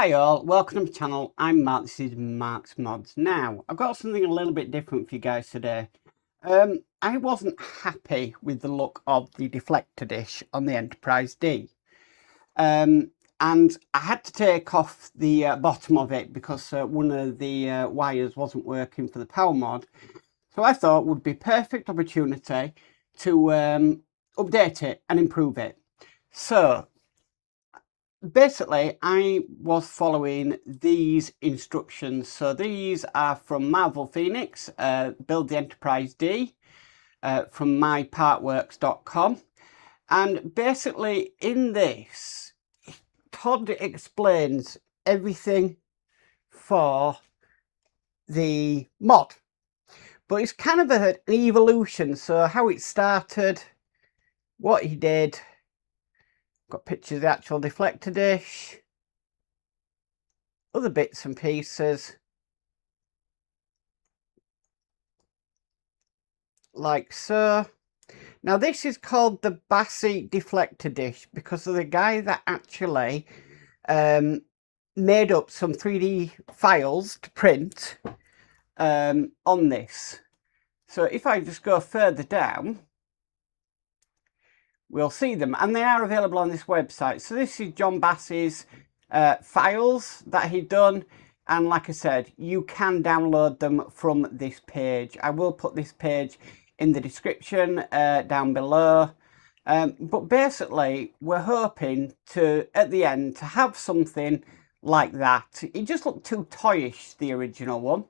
Hi all, welcome to my channel. I'm Mark, this is Mark's Mods. Now, I've got something a little bit different for you guys today. I wasn't happy with the look of the deflector dish on the Enterprise D. And I had to take off the bottom of it because one of the wires wasn't working for the power mod. So I thought it would be a perfect opportunity to update it and improve it. So basically, I was following these instructions. So these are from Marvel Phoenix, Build the Enterprise D, from mypartworks.com. And basically in this, Todd explains everything for the mod. But it's kind of an evolution. So how it started, what he did, got pictures of the actual deflector dish, other bits and pieces, like so. Now this is called the Bassi Deflector dish because of the guy that actually made up some 3D files to print on this. So if I just go further down, we'll see them, and they are available on this website. So this is John Bassi's files that he'd done, and like I said, you can download them from this page. I will put this page in the description down below. But basically, we're hoping to, at the end, to have something like that. It just looked too toyish, the original one.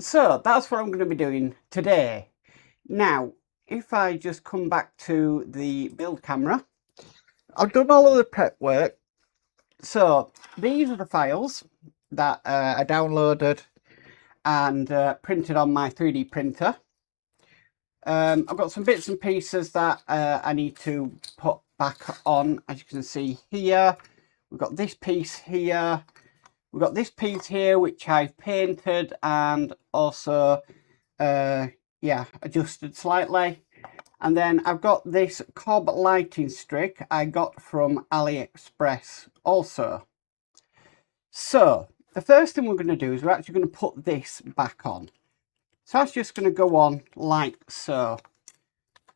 So that's what I'm going to be doing today. Now, if I just come back to the build camera, I've done all of the prep work. So these are the files that I downloaded and printed on my 3D printer. I've got some bits and pieces that I need to put back on. As you can see here, we've got this piece here, we've got this piece here which I've painted and also adjusted slightly. And then I've got this cob lighting strip I got from AliExpress also. So the first thing we're going to do is we're actually going to put this back on. So that's just going to go on like so.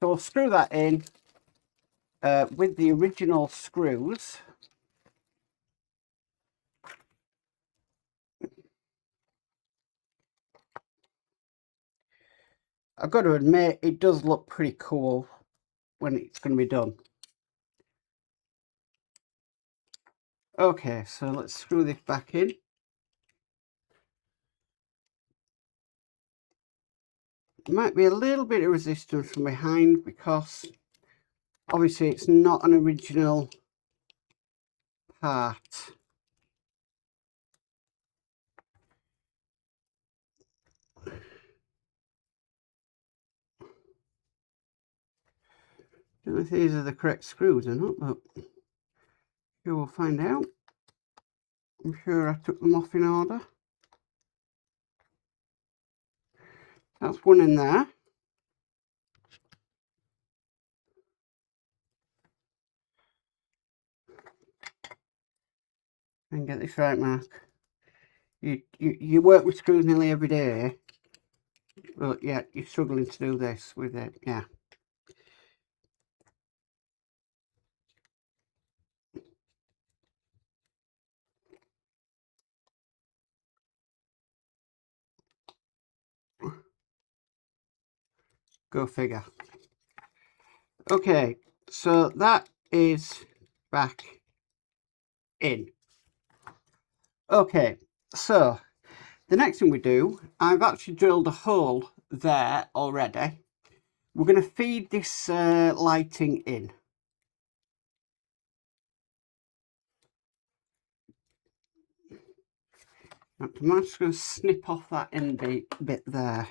So we'll screw that in with the original screws. I've got to admit, it does look pretty cool when it's going to be done. Okay, so let's screw this back in. There might be a little bit of resistance from behind because obviously it's not an original part. Don't know if these are the correct screws or not, but sure we'll find out. I'm sure I took them off in order. That's one in there. And get this right, Mark. You work with screws nearly every day. Well, yeah, you're struggling to do this with it, yeah. Go figure. Okay, so that is back in. Okay, so the next thing we do, I've actually drilled a hole there already. We're going to feed this lighting in. I'm just going to snip off that end bit there.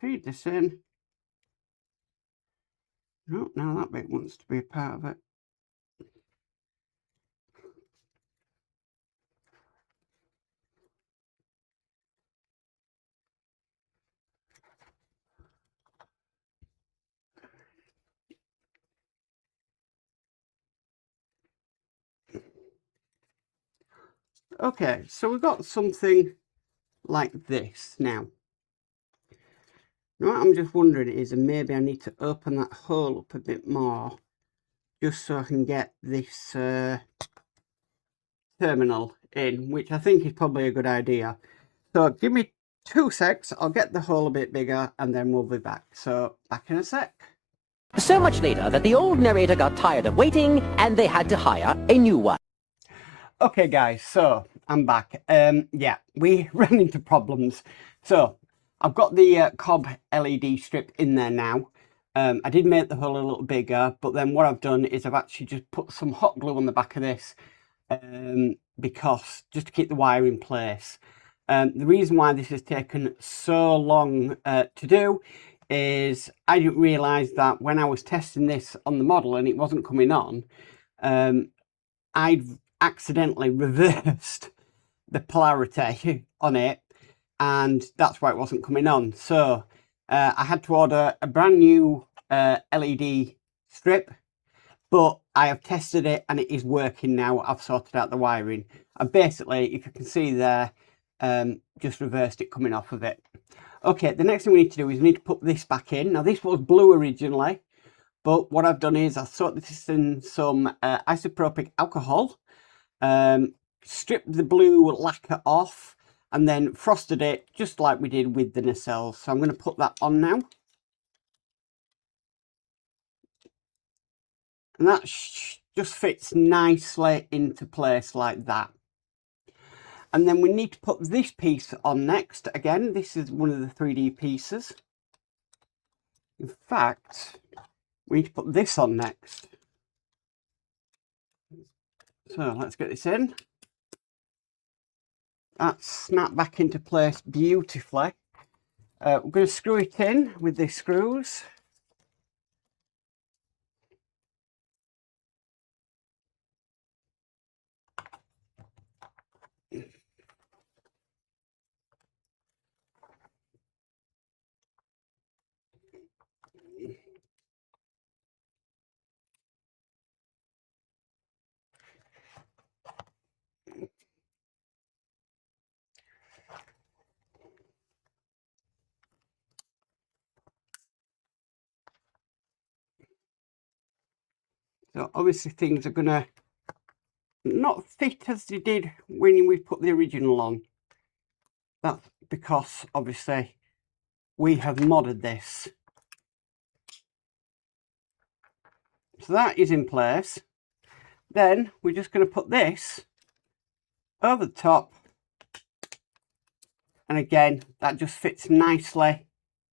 Feed this in. Oh, now that bit wants to be a part of it. Okay, so we've got something like this now. Now what I'm just wondering is, and maybe I need to open that hole up a bit more, just so I can get this terminal in, which I think is probably a good idea. So give me 2 secs, I'll get the hole a bit bigger and then we'll be back. So back in a sec. So much later that the old narrator got tired of waiting and they had to hire a new one. Okay guys, so I'm back. Yeah, we ran into problems. So I've got the cob LED strip in there now. I did make the hole a little bigger, but then what I've done is I've actually just put some hot glue on the back of this because just to keep the wire in place. The reason why this has taken so long to do is I didn't realise that when I was testing this on the model and it wasn't coming on, I'd accidentally reversed the polarity on it, and that's why it wasn't coming on. So I had to order a brand new LED strip, but I have tested it and it is working now. I've sorted out the wiring. And basically, if you can see there, just reversed it coming off of it. Okay, the next thing we need to do is we need to put this back in. Now this was blue originally, but what I've done is I've soaked this in some isopropyl alcohol, stripped the blue lacquer off, and then frosted it just like we did with the nacelles. So I'm going to put that on now. And that just fits nicely into place like that. And then we need to put this piece on next. Again, this is one of the 3D pieces. In fact, we need to put this on next. So let's get this in. That's snapped back into place beautifully. We're going to screw it in with these screws. So obviously things are going to not fit as they did when we put the original on. That's because obviously we have modded this. So that is in place. Then we're just going to put this over the top. And again, that just fits nicely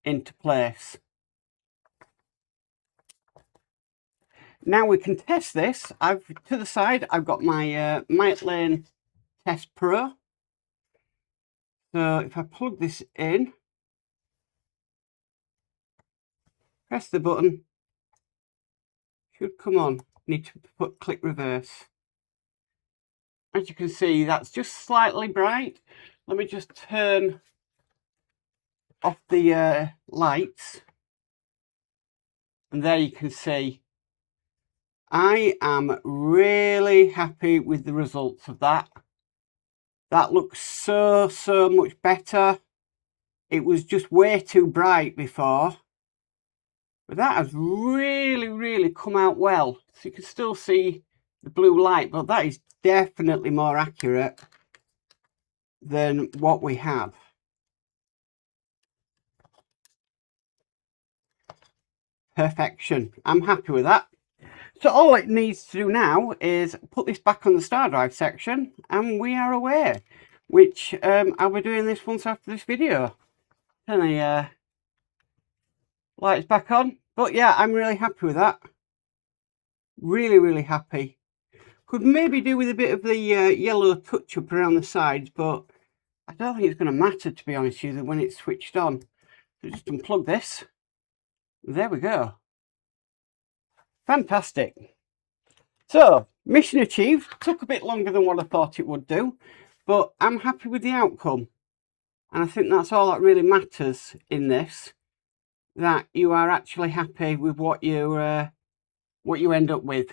into place. Now we can test this. To the side, I've got my Lane Test Pro. So if I plug this in, press the button, should come on. Need to click reverse. As you can see, that's just slightly bright. Let me just turn off the lights. And there you can see, I am really happy with the results of that. That looks so much better. It was just way too bright before. But that has really come out well. So you can still see the blue light, but that is definitely more accurate than what we have. Perfection. I'm happy with that. So all it needs to do now is put this back on the star drive section and we are away. Which I'll be doing this once after this video. Turn the lights back on. But yeah, I'm really happy with that. Really happy. Could maybe do with a bit of the yellow touch up around the sides, but I don't think it's going to matter, to be honest with you, when it's switched on. So just unplug this. There we go. Fantastic. So, mission achieved. Took a bit longer than what I thought it would do, but I'm happy with the outcome. And I think that's all that really matters in this, that you are actually happy with what you end up with.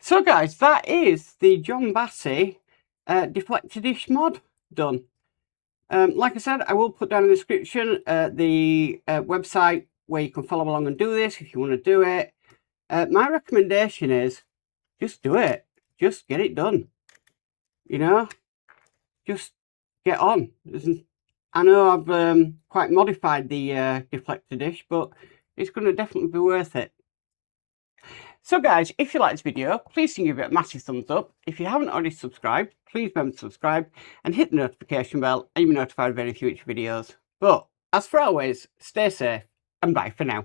So guys, that is the John Bassi deflector dish mod done. Like I said, I will put down in the description the website where you can follow along and do this if you want to do it. My recommendation is just do it. Just get it done. You know, just get on. I know I've quite modified the deflector dish, but it's going to definitely be worth it. So guys, if you liked this video, please give it a massive thumbs up. If you haven't already subscribed, please remember to subscribe and hit the notification bell and you'll be notified of any future videos. But as for always, stay safe and bye for now.